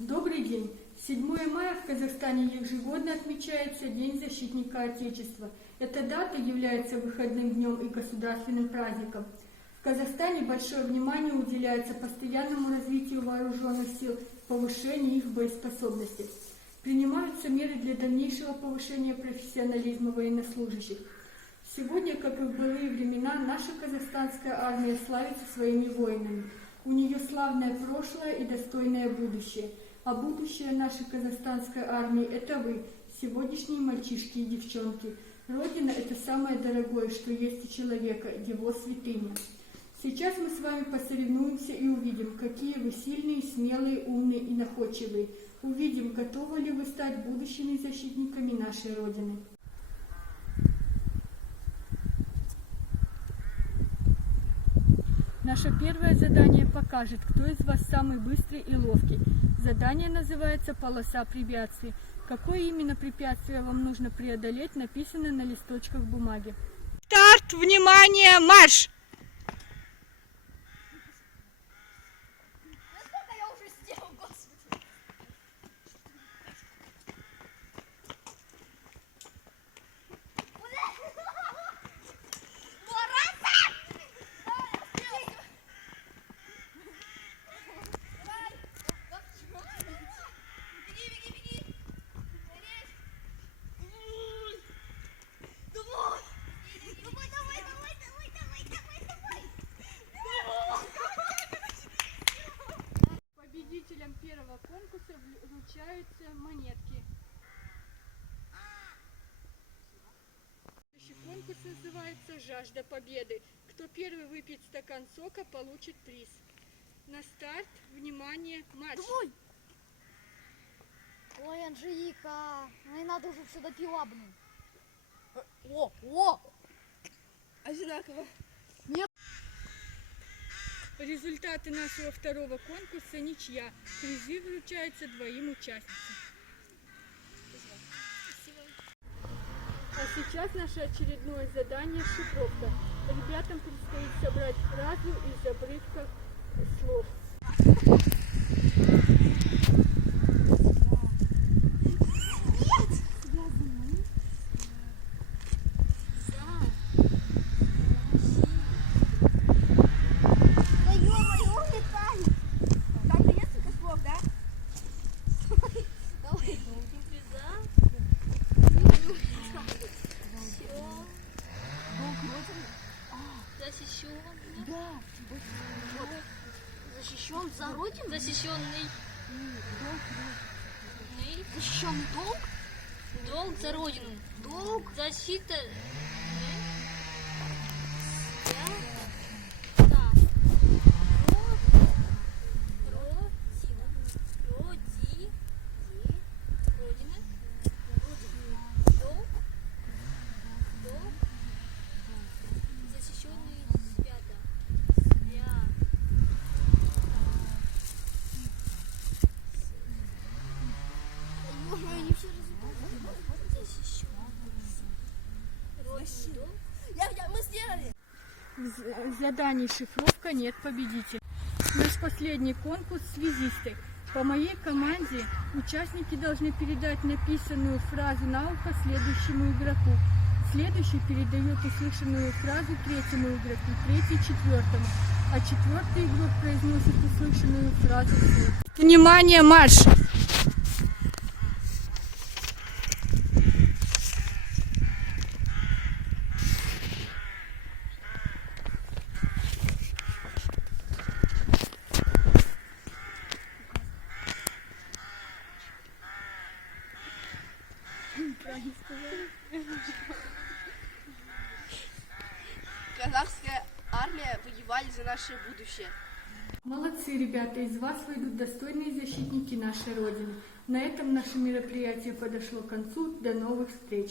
Добрый день! 7 мая в Казахстане ежегодно отмечается День защитника Отечества. Эта дата является выходным днем и государственным праздником. В Казахстане большое внимание уделяется постоянному развитию вооруженных сил, повышению их боеспособности. Принимаются меры для дальнейшего повышения профессионализма военнослужащих. Сегодня, как и в былые времена, наша казахстанская армия славится своими воинами. У нее славное прошлое и достойное будущее. А будущее нашей казахстанской армии – это вы, сегодняшние мальчишки и девчонки. Родина – это самое дорогое, что есть у человека, его святыня. Сейчас мы с вами посоревнуемся и увидим, какие вы сильные, смелые, умные и находчивые. Увидим, готовы ли вы стать будущими защитниками нашей Родины. Наше первое задание покажет, кто из вас самый быстрый и ловкий. Задание называется «Полоса препятствий». Какое именно препятствие вам нужно преодолеть, написано на листочках бумаги. Старт! Внимание! Марш! Победителям первого конкурса вручаются монетки. Следующий конкурс называется «Жажда победы». Кто первый выпьет стакан сока, получит приз. На старт, внимание, марш! Домой! Ой, Анжелика, мне надо уже все допила, блин. О! Одинаково. Результаты нашего второго конкурса ничья. Призы вручаются двоим участницам. А сейчас наше очередное задание – шифровка. Ребятам предстоит собрать фразу из обрывков слов. Защищен за родину? Защищенный Защищенный долг? долг за родину. Долг? Защита. Родина. Долг. Защищенный свято. Мы сделали! В задании шифровка нет победителя. Наш последний конкурс – связисты. По моей команде участники должны передать написанную фразу на ухо следующему игроку. Следующий передает услышанную фразу третьему игроку, третий – четвертому, а четвертый игрок произносит услышанную фразу вслух. Внимание, марш! Казахская армия воевали за наше будущее. Молодцы, ребята, из вас выйдут достойные защитники нашей Родины. На этом наше мероприятие подошло к концу. До новых встреч!